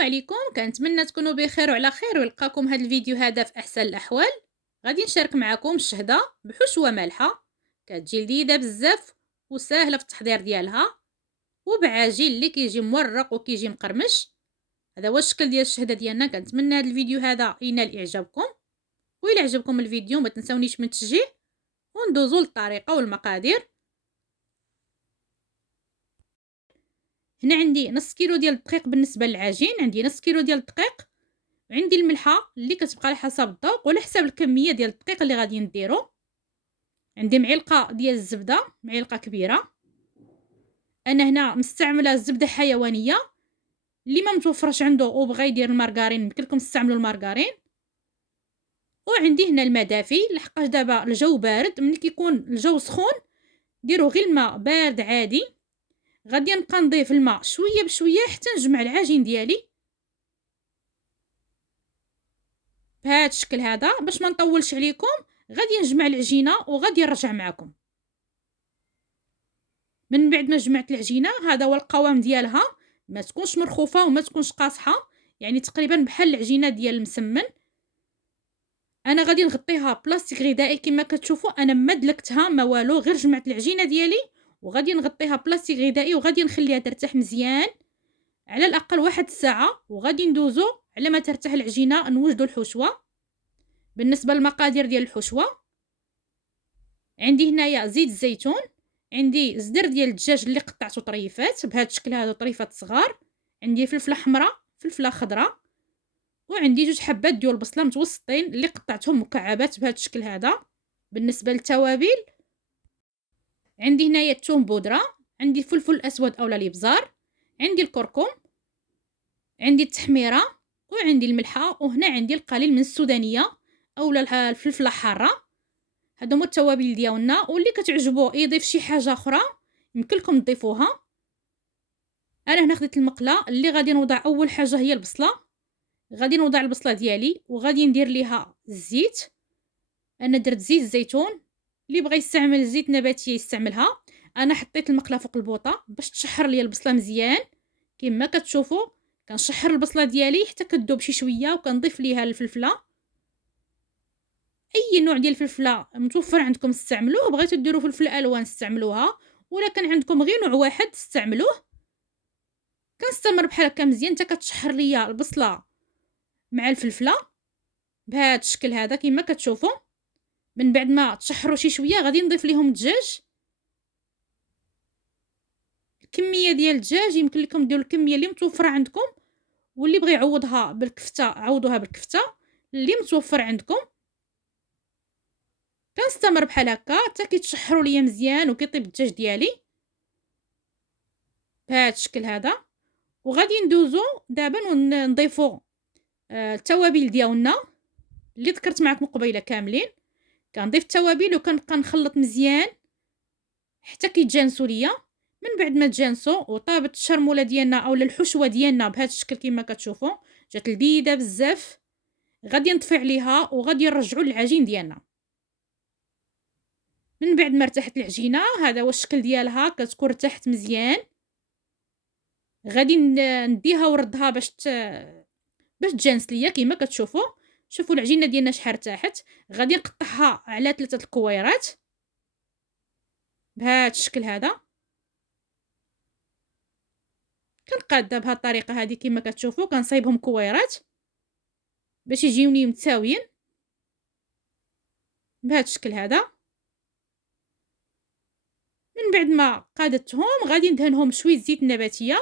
السلام عليكم. كنتمنى تكونوا بخير وعلى خير ويلقاكم هذا الفيديو هذا في احسن الاحوال. غادي نشارك معكم الشهده بحشوه مالحه، كتجي لذيذه بزاف وسهله في التحضير ديالها، وبعجين اللي كيجي مورق وكيجي مقرمش. هذا هو الشكل ديال الشهده ديالنا. كنتمنى هذا الفيديو هذا ينال اعجابكم، وإلا عجبكم الفيديو ما تنسونيش من التشجيع، وندوزو للطريقه والمقادير. هنا عندي نص كيلو ديال الدقيق. بالنسبه للعجين عندي نص كيلو ديال الدقيق، عندي الملحه اللي كتبقى على حسب الذوق وعلى حسب الكميه ديال الدقيق اللي غادي نديرو. عندي معلقه ديال الزبده، معلقه كبيره. انا هنا مستعمله الزبده حيوانيه، اللي ما متوفرش عنده وبغى يدير المارغرين يمكن لكم تستعملوا المارغرين. وعندي هنا الماء دافي، لحقاش دابا الجو بارد. ملي كيكون الجو سخون ديروا غير الماء بارد عادي. غادي نبقى نضيف الماء شويه بشويه حتى نجمع العجين ديالي بهذا الشكل هذا. باش ما نطولش عليكم غادي نجمع العجينه وغادي نرجع معكم. من بعد ما جمعت العجينه هذا هو القوام ديالها، ما تكونش مرخوفه وما تكونش قاصحه، يعني تقريبا بحال العجينه ديال المسمن. انا غادي نغطيها بلاستيك غذائي كما كتشوفوا. انا ما دلكتها ما والو، غير جمعت العجينه ديالي وغادي نغطيها بلاستيك غذائي وغادي نخليها ترتاح مزيان على الاقل 1 ساعه، وغادي ندوزو على ما ترتاح العجينه نوجدوا الحشوه. بالنسبه للمقادير ديال الحشوه عندي هنايا زيت الزيتون، عندي زدر ديال الدجاج اللي قطعته طريفات بهذا الشكل هذا، طريفات صغار. عندي فلفله حمراء، فلفله خضراء، وعندي 2 حبات ديال البصله متوسطين اللي قطعتهم مكعبات بهذا الشكل هذا. بالنسبه للتوابل عندي هنايا الثوم بودره، عندي الفلفل الاسود اولا الابزار، عندي الكركم، عندي التحميره، وعندي الملحه، وهنا عندي القليل من السودانيه اولا الفلفله الحاره. هادو هما التوابل ديالنا، واللي كتعجبو يضيف شي حاجه اخرى يمكن لكم تضيفوها. انا هنا خديت المقله اللي غادي نوضع اول حاجه هي البصله. غادي نوضع البصله ديالي وغادي ندير ليها الزيت. انا درت زيت الزيتون، اللي بغى يستعمل زيت نباتي يستعملها. انا حطيت المقله فوق البوطه باش تشحر لي البصله مزيان. كما كتشوفوا كنشحر البصله ديالي حتى كتذوب شي شويه، وكنضيف ليها الفلفله. اي نوع ديال الفلفله متوفر عندكم استعملوه، بغيتو ديروا فلفل الوان استعملوها، ولا كان عندكم غير نوع واحد استعملوه. كنستمر بحال هكا مزيان حتى كتشحر ليا البصله مع الفلفله بهذا الشكل هذا كما كتشوفوا. من بعد ما تشحروا شي شويه غادي نضيف ليهم الدجاج. الكميه ديال الدجاج يمكن لكم ديروا الكميه اللي متوفره عندكم، واللي بغى يعوضها بالكفته عوضوها بالكفته اللي متوفر عندكم. كنستمر بحال هكا حتى كيتشحروا ليا مزيان وكيطيب الدجاج ديالي بهذا الشكل هذا. وغادي ندوزو دابا نضيفوا التوابل ديالنا اللي ذكرت معكم قبيله كاملين. كنضيف التوابل وكنبقى نخلط مزيان حتى كيتجانسوا ليا. من بعد ما تجانسوا وطابت الشرموله ديالنا اولا الحشوه ديالنا بهذا الشكل كما كتشوفوا جات لذيذه بزاف، غادي نطفي عليها وغادي نرجعوا للعجين ديالنا. من بعد ما ارتاحت العجينه هذا هو الشكل ديالها، كتكون ارتاحت مزيان. غادي نديها ونردها باش تجانس ليا كما كتشوفوا. شوفوا العجينه ديالنا شحال ارتاحت. غادي نقطعها على 3 الكويرات بهذا الشكل هذا. كنقاده بهذه الطريقه هذه كما كتشوفوا، كنصايبهم كويرات باش يجيوني متساويين بهذا الشكل هذا. من بعد ما قادتهم غادي ندهنهم شويه زيت نباتيه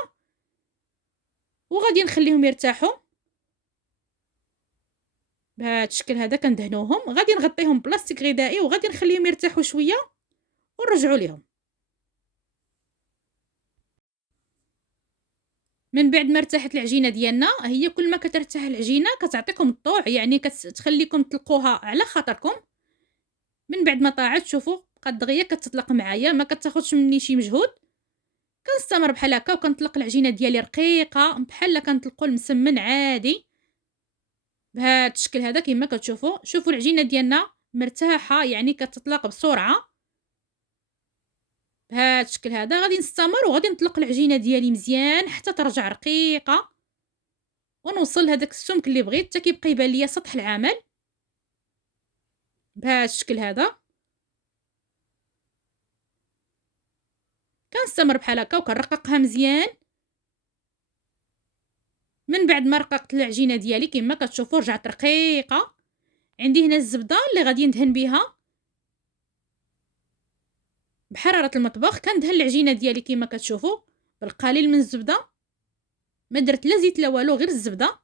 وغادي نخليهم يرتاحوا بهذا الشكل هذا. كندهنوهم، غادي نغطيهم بلاستيك غذائي وغادي نخليهم يرتاحوا شويه ونرجعوا ليهم. من بعد ما ارتاحت العجينه ديالنا، هي كل ما كترتاح العجينه كتعطيكم الطوع، يعني كتخليكم تطلقوها على خاطركم. من بعد ما طاعت شوفوا بقات دغيا كتطلق معايا، ما كتاخذش مني شي مجهود. كنستمر بحال هكا وكنطلق العجينه ديالي رقيقه بحال كنطلقوا المسمن عادي بهذا الشكل هذا كما كتشوفوا. شوفوا العجينه ديالنا مرتاحه، يعني كتطلق بسرعه بهذا الشكل هذا. غادي نستمر وغادي نطلق العجينه ديالي مزيان حتى ترجع رقيقه ونوصل لهداك السمك اللي بغيت حتى كيبقى يبان ليا سطح العمل بهذا الشكل هذا. كنستمر بحال هكا وكنرققها مزيان. من بعد ما رققت العجينه ديالي كما كتشوفوا رجعت رقيقه. عندي هنا الزبده اللي غادي ندهن بها بحراره المطبخ. كندهن العجينه ديالي كما كتشوفوا بالقليل من الزبده، ما درت لا زيت لا والو، غير الزبده.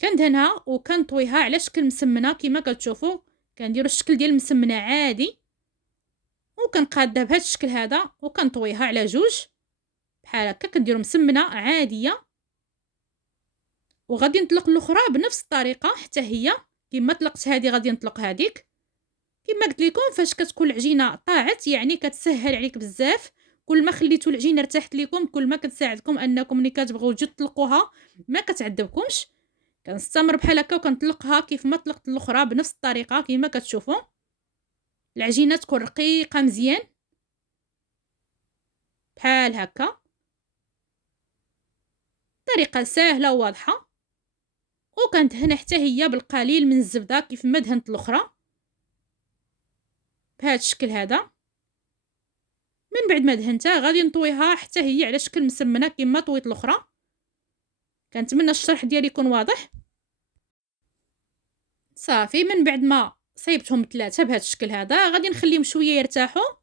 كندهنها وكنطويها على شكل مسمنه كما كتشوفوا. كنديروا الشكل ديال المسمنه عادي وكنقادها بهذا الشكل هذا وكنطويها على جوج بحال هكا. كنديروا مسمنه عاديه وغادي نطلق الاخرى بنفس الطريقه حتى هي كما طلقت هذه غادي نطلق هذيك. كما قلت لكم فاش كتكون العجينه طاعت يعني كتسهل عليك بزاف. كل ما خليتوا العجينه ارتاحت لكم كل ما كتساعدكم انكم ملي كتبغيو تجيو تطلقوها ما كتعذبكمش. كنستمر بحال هكا وكنطلقها كيف ما طلقت الاخرى بنفس الطريقه كما كتشوفوا. العجينه تكون رقيقه مزيان بحال هكا. طريقه سهله وواضحه. وكندهن حتى هي بالقليل من الزبده كيف ما دهنت الاخرى بهذا الشكل هذا. من بعد ما دهنتها غادي نطويها حتى هي على شكل مسمنه كما طويت الاخرى. كنتمنى الشرح ديالي يكون واضح. صافي من بعد ما صيبتهم ثلاثه بهذا الشكل هذا غادي نخليهم شويه يرتاحوا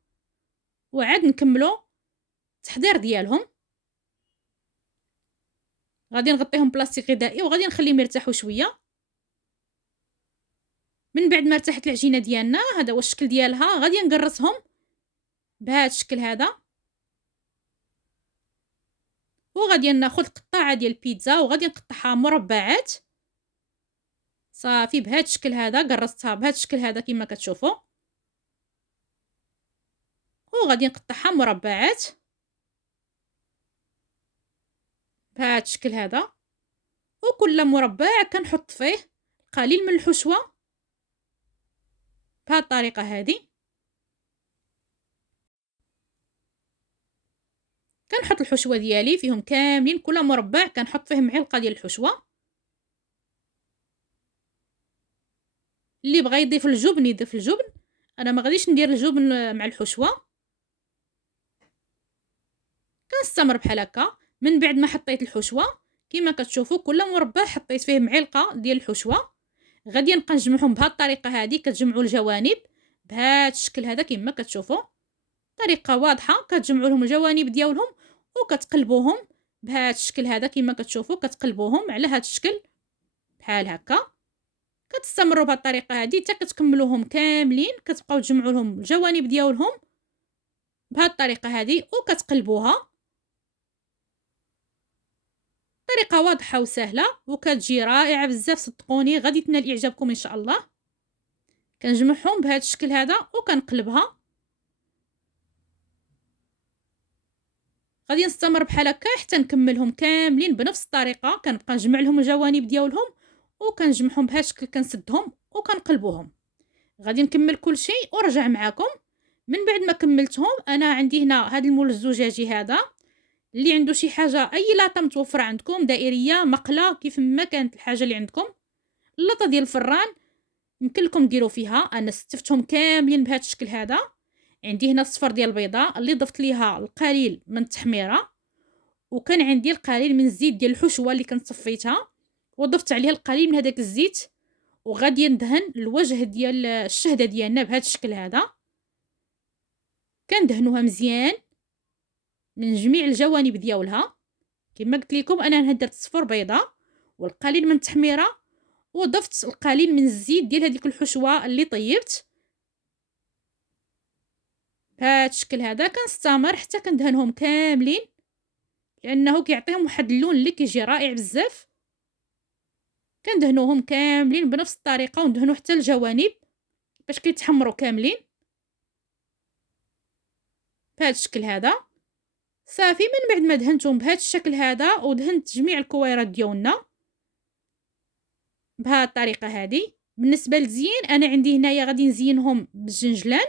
وعاد نكملوا التحضير ديالهم. غادي نغطيهم بلاستيك غذائي وغادي نخليهم يرتاحوا شويه. من بعد ما ارتاحت العجينه ديالنا هذا هو الشكل ديالها. غادي نقرصهم بهذا الشكل هذا وغادي ناخذ قطعه ديال البيتزا وغادي نقطعها مربعات. صافي بهذا الشكل هذا قرصتها بهذا الشكل هذا كما كتشوفوا وغادي نقطعها مربعات بهذا الشكل هذا. وكل مربع كنحط فيه قليل من الحشوه بهذه الطريقه هذه. كنحط الحشوه ديالي فيهم كاملين. كل مربع كنحط فيه معلقه ديال الحشوه. اللي بغى يضيف الجبن يضيف الجبن. انا ما غاديش ندير الجبن مع الحشوه. كنستمر بحال هكا. من بعد ما حطيت الحشوه كما كتشوفوا كل مربع حطيت فيه معلقه ديال الحشوه. غادي نبقى نجمعهم بهذه الطريقه هذه. كتجمعوا الجوانب بهذا الشكل هذا كما كتشوفوا. طريقه واضحه. كتجمعوا لهم الجوانب ديالهم وكتقلبوهم بهذا الشكل هذا كما كتشوفوا. كتقلبوهم على هذا الشكل بحال هكا. كتستمروا بهذه الطريقه هذه حتى كتكملوهم كاملين. كتبقاو تجمعوا لهم الجوانب ديالهم بهذه الطريقه هذه وكتقلبوها. طريقه واضحه وسهله وكتجي رائعه بزاف. صدقوني غادي تنال اعجابكم ان شاء الله. كنجمعهم بهذا الشكل هذا وكنقلبها. غادي نستمر بحال هكا حتى نكملهم كاملين بنفس الطريقه. كنبقى نجمع لهم الجوانب ديالهم وكنجمعهم بهذا الشكل. كنسدهم وكنقلبوهم. غادي نكمل كل شيء ورجع معكم. من بعد ما كملتهم انا عندي هنا هذا المول الزجاجي هذا. اللي عنده شي حاجه اي لاطه متوفره عندكم دائريه مقله كيف ما كانت الحاجه اللي عندكم. اللاطه ديال الفران يمكن لكم ديروا فيها. انا استفتهم كاملين بهذا الشكل هذا. عندي هنا الصفر ديال البيضه اللي ضفت ليها القليل من التحميره وكان عندي القليل من الزيت ديال الحشوه اللي كنت صفيتها وضفت عليها القليل من هذاك الزيت. وغادي ندهن الوجه ديال الشهده ديالنا بهذا الشكل هذا. كندهنوها مزيان من جميع الجوانب ديالها. كما قلت لكم انا درت صفر بيضه والقليل من التحميره وضفت القليل من الزيت ديال هذيك الحشوه اللي طيبت بهذا الشكل هذا. كنستمر حتى كندهنهم كاملين لانه كيعطيهم واحد اللون اللي كيجي رائع بزاف. كندهنوهم كاملين بنفس الطريقه وندهنوا حتى الجوانب باش كيتحمروا كاملين بهذا الشكل هذا. صافي من بعد ما دهنتهم بهذا الشكل هذا ودهنت جميع الكويرات ديالنا بهذه الطريقه هذه. بالنسبه للزين انا عندي هنايا غادي نزينهم بالجنجلان.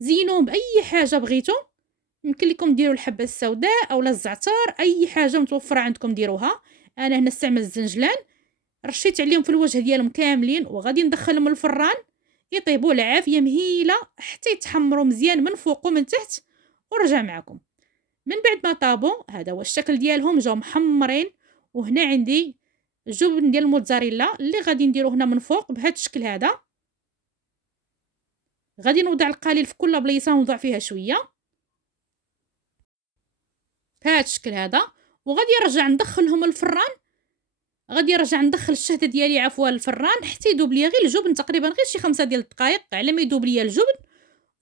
زينوهم باي حاجه بغيتو. يمكن لكم ديروا الحبه السوداء اولا الزعتر، اي حاجه متوفره عندكم ديروها. انا هنا استعمل الزنجلان، رشيت عليهم في الوجه ديالهم كاملين وغادي ندخلهم للفران يطيبوا العافيه مهيله حتى يتحمروا مزيان من فوق ومن تحت، ورجع معكم. من بعد ما طابوا هذا هو الشكل ديالهم، جاو محمرين. وهنا عندي جبن ديال الموتزاريلا اللي غادي نديرو هنا من فوق بهذا الشكل هذا. غادي نوضع القليل في كل بلايصه ونوضع فيها شويه بهذا الشكل هذا، وغادي نرجع ندخلهم الفران. غادي نرجع ندخل الشهده ديالي عفوا الفران حتى يذوب ليا غير الجبن، تقريبا غير شي 5 ديال الدقائق على ما يذوب ليا الجبن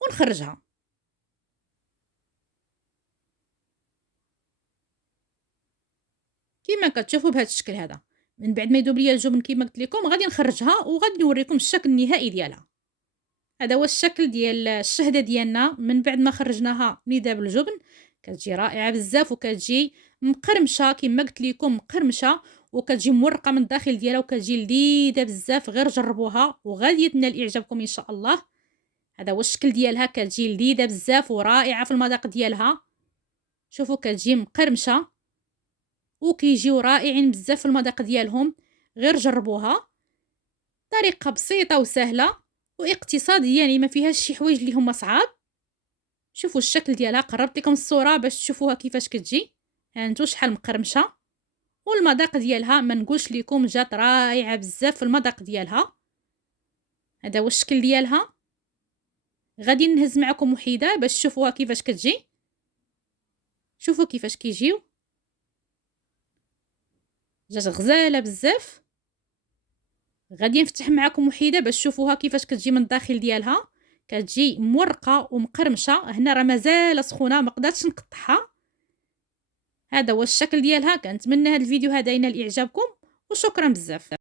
ونخرجها. كما كتشوفوا بهذا الشكل هذا. من بعد ما يذوب ليا الجبن كما قلت لكم غادي نخرجها وغادي نوريكم الشكل النهائي ديالها. هذا هو الشكل ديال الشهده ديالنا من بعد ما خرجناها ملي ذاب الجبن. كتجي رائعه بزاف وكتجي مقرمشه كما قلت لكم، مقرمشه وكتجي مورقه من الداخل ديالها وكتجي لذيذه بزاف. غير جربوها وغادي تنال اعجابكم ان شاء الله. هذا هو الشكل ديالها، كتجي لذيذه بزاف ورائعه في المذاق ديالها. شوفوا كتجي مقرمشه وكيجيو رائعين بزاف في المذاق ديالهم. غير جربوها، طريقه بسيطه وسهله واقتصاديه، يعني ما فيهاش شي حوايج اللي هما صعاب. شوفوا الشكل ديالها، قربت لكم الصوره باش تشوفوها كيفاش كتجي. ها انتو شحال مقرمشه، والمذاق ديالها ما نقولش لكم جات رائعه بزاف في المذاق ديالها. هذا هو الشكل ديالها. غادي نهز معكم وحيده باش تشوفوها كيفاش كتجي. شوفوا كيفاش كيجيو، جات غزاله بزاف. غادي نفتح معكم وحيده باش تشوفوها كيفاش كتجي من الداخل ديالها. كتجي مورقه ومقرمشه. هنا راه مازال سخونه ما قدرتش نقطعها. هذا هو الشكل ديالها. كنتمنى هذا الفيديو هذا ينال اعجابكم وشكرا بزاف.